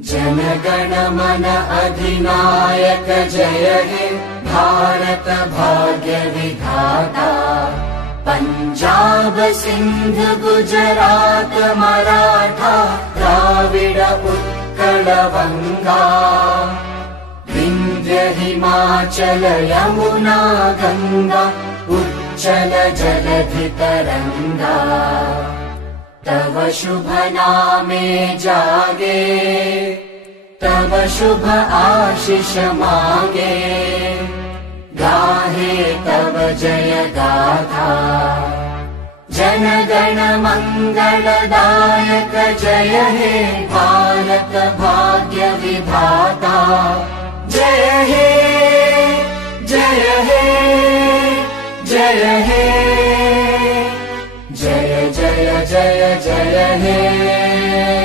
जनगण मन अधिनायक जय हे भारत भाग्य विधाता। पंजाब सिंध गुजरात मराठा द्राविड उत्कल वंगा। विंध्य हिमाचल यमुना गंगा उच्चल जलधि तरंगा। तव शुभ नामे जागे तव शुभ आशीष मागे। गाहे तव जय गाथा जनगण मंगलदायक जय हे भारत भाग्य विधाता। जय हे जय हे जय हे जय जय जय जय हे।